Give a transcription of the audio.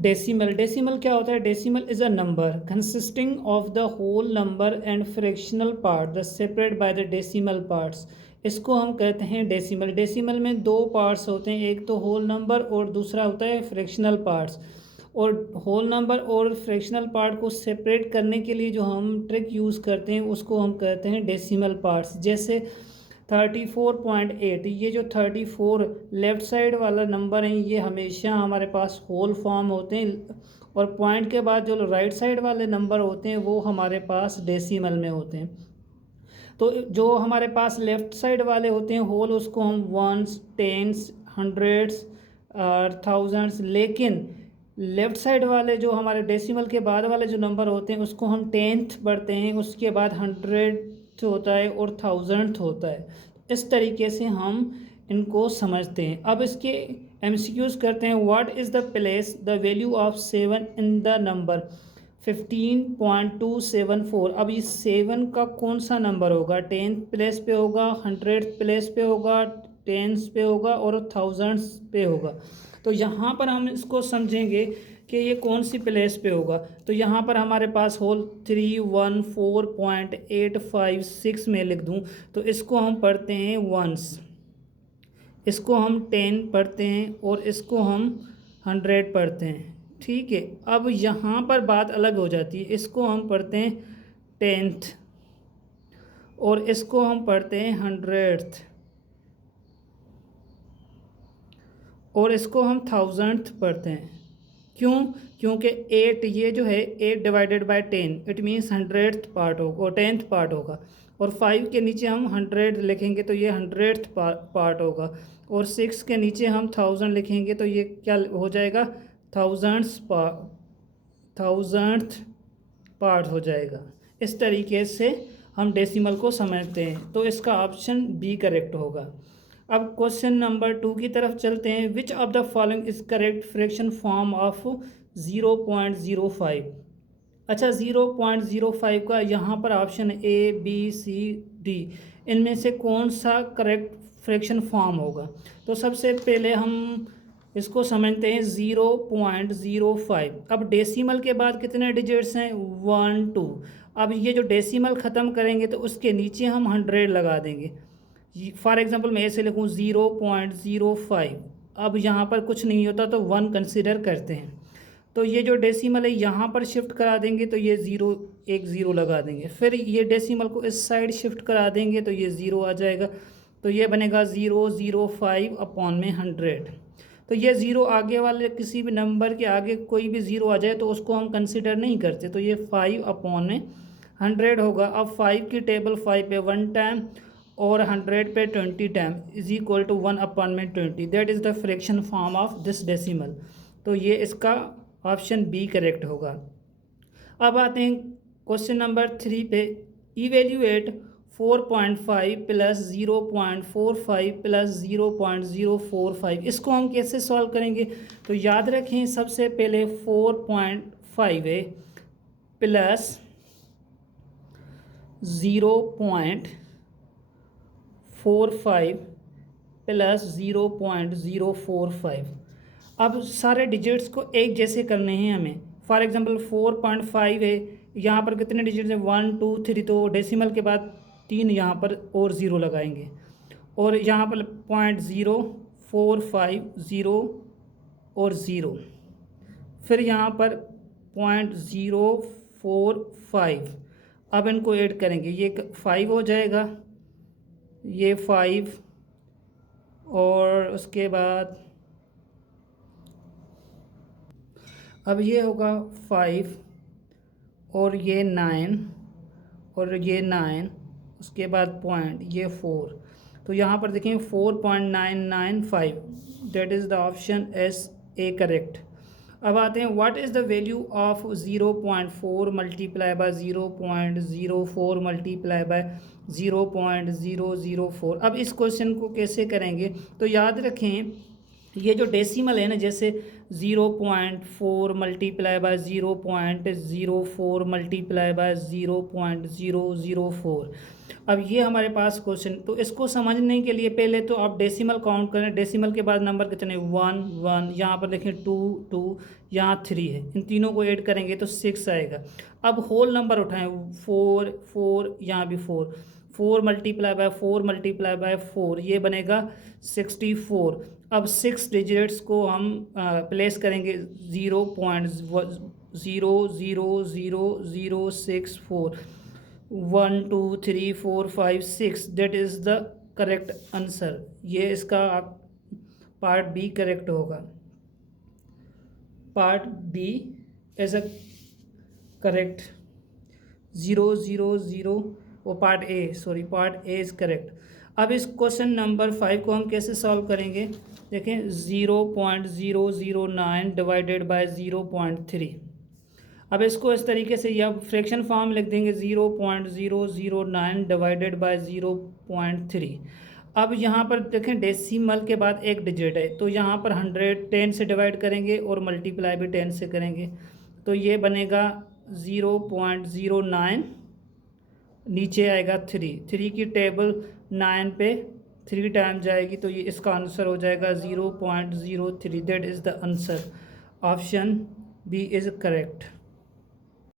Decimal, decimal क्या होता है? Decimal is a number consisting of the whole number and fractional part the separate by the decimal parts. इसको हम कहते हैं डेसिमल। डेसिमल में दो पार्ट्स होते हैं, एक तो होल नंबर और दूसरा होता है फ्रैक्शनल पार्ट्स। और होल नंबर और फ्रैक्शनल पार्ट को सेपरेट करने के लिए जो हम ट्रिक यूज़ करते हैं उसको हम कहते हैं डेसिमल पार्ट्स। जैसे 34.8, ये जो 34 लेफ़्ट साइड वाला नंबर है ये हमेशा हमारे पास होल फॉर्म होते हैं, और पॉइंट के बाद जो राइट साइड वाले नंबर होते हैं वो हमारे पास डेसिमल में होते हैं। तो जो हमारे पास लेफ़्ट साइड वाले होते हैं होल, उसको हम वंस, टेंस, हंड्रेड्स, थाउजेंड्स, लेकिन लेफ़्ट साइड वाले जो हमारे डेसिमल के बाद वाले जो नंबर होते हैं उसको हम टेंथ पढ़ते हैं, उसके बाद हंड्रेड होता है और थाउजेंड होता है। इस तरीके से हम इनको समझते हैं। अब इसके एमसीक्यूज करते हैं। What is the place the value of 7 in the number 15.274। अब ये 7 का कौन सा नंबर होगा? टेंथ प्लेस पे होगा, हंड्रेड प्लेस पे होगा, टेंस पे होगा और थाउजेंड्स पे होगा। तो यहाँ पर हम इसको समझेंगे कि ये कौन सी प्लेस पे होगा। तो यहाँ पर हमारे पास होल 314.856 में लिख दूँ तो इसको हम पढ़ते हैं वंस, इसको हम 10 पढ़ते हैं और इसको हम 100 पढ़ते हैं। ठीक है, अब यहाँ पर बात अलग हो जाती है। इसको हम पढ़ते हैं टेंथ और इसको हम पढ़ते हैं 100th और इसको हम 1000th पढ़ते हैं। क्यों? क्योंकि 8 ये जो है 8 divided by 10 it means 100th part होगा और 10th पार्ट होगा। और 5 के नीचे हम 100 लिखेंगे तो ये 100th पार्ट होगा। और 6 के नीचे हम 1000 लिखेंगे तो ये क्या हो जाएगा? थाउजेंड्थ पार्ट हो जाएगा। इस तरीके से हम डेसिमल को समझते हैं। तो इसका ऑप्शन बी करेक्ट होगा। अब क्वेश्चन नंबर 2 की तरफ चलते हैं। Which of the following is correct fraction form of 0.05। अच्छा, 0.05 का यहाँ पर option A B C D, इनमें से कौन सा करेक्ट फ्रैक्शन फॉर्म होगा? तो सबसे पहले हम इसको समझते हैं 0.05। अब डेसिमल के बाद कितने डिजिट्स हैं? 1 2। अब ये जो डेसिमल ख़त्म करेंगे तो उसके नीचे हम 100 लगा देंगे। फॉर एग्जांपल मैं ऐसे लिखूँ 0.05। अब यहाँ पर कुछ नहीं होता तो 1 कंसिडर करते हैं। तो ये जो डेसिमल है यहाँ पर शिफ्ट करा देंगे तो ये एक ज़ीरो लगा देंगे। फिर ये डेसिमल को इस साइड शिफ्ट करा देंगे तो ये ज़ीरो आ जाएगा। तो ये बनेगा 0.05 अपॉन में 100। तो ये ज़ीरो आगे वाले किसी भी नंबर के आगे कोई भी ज़ीरो आ जाए तो उसको हम कंसिडर नहीं करते। तो ये 5 अपॉन में 100 होगा। अब 5 की टेबल 5 पे 1 टाइम और 100 पे 20 time is equal to 1 upon में 20। That is the fraction form of this decimal. तो ये इसका ऑप्शन बी करेक्ट होगा। अब आते हैं क्वेश्चन नंबर 3 पे। Evaluate 4.5 plus 0.45 plus 0.045। इसको हम कैसे सॉल्व करेंगे? तो याद रखें सबसे पहले 4.5 है प्लस 0.45 प्लस 0.045। अब सारे डिजिट्स को एक जैसे करने हैं हमें। फॉर एग्जांपल 4.5 है, यहाँ पर कितने डिजिट्स हैं? 1 2 3। तो डेसिमल के बाद 3 यहाँ पर और ज़ीरो लगाएंगे। और यहाँ पर 0.045 ज़ीरो और ज़ीरो। फिर यहाँ पर 0.045। अब इनको ऐड करेंगे, ये 5 हो जाएगा, ये 5 और उसके बाद अब ये होगा 5 और ये 9 और ये 9, उसके बाद पॉइंट ये 4। तो यहाँ पर देखें 4.995। That is the option S A correct. अब आते हैं what is the value of 0.4 multiply by 0.04 multiply by 0.004। अब इस क्वेश्चन को कैसे करेंगे? तो याद रखें ये जो डेसिमल है ना, जैसे 0.4 मल्टीप्लाई बाय 0.04 मल्टीप्लाई बाय 0.004। अब ये हमारे पास क्वेश्चन, तो इसको समझने के लिए पहले तो आप डेसिमल काउंट करें। डेसिमल के बाद नंबर कितने, 1 1, यहाँ पर देखें 2 2, यहाँ 3 है, इन तीनों को ऐड करेंगे तो 6 आएगा। अब होल नंबर उठाएं, 4 4, यहाँ भी 4 4 मल्टीप्लाई बाय 4 मल्टीप्लाई बाय 4, ये बनेगा 64। अब 6 डिजिट्स को हम प्लेस करेंगे 0.0000064, 1 2 3 4 5 6, that is the correct answer. ये इसका पार्ट बी करेक्ट होगा। Part B is a correct, 000, वो पार्ट ए इज़ करेक्ट। अब इस क्वेश्चन नंबर 5 को हम कैसे सॉल्व करेंगे, देखें 0.009 डिवाइडेड बाय 0.3। अब इसको इस तरीके से या फ्रैक्शन फॉर्म लिख देंगे, 0.009 डिवाइडेड बाय 0.3। अब यहाँ पर देखें डेसिमल के बाद एक डिजिट है, तो यहाँ पर 110 से डिवाइड करेंगे और मल्टीप्लाई भी 10 से करेंगे, तो ये बनेगा 0.09, नीचे आएगा 3 की टेबल 9 पे 3 टाइम जाएगी, तो ये इसका आंसर हो जाएगा 0.03। That is the answer. Option B is correct.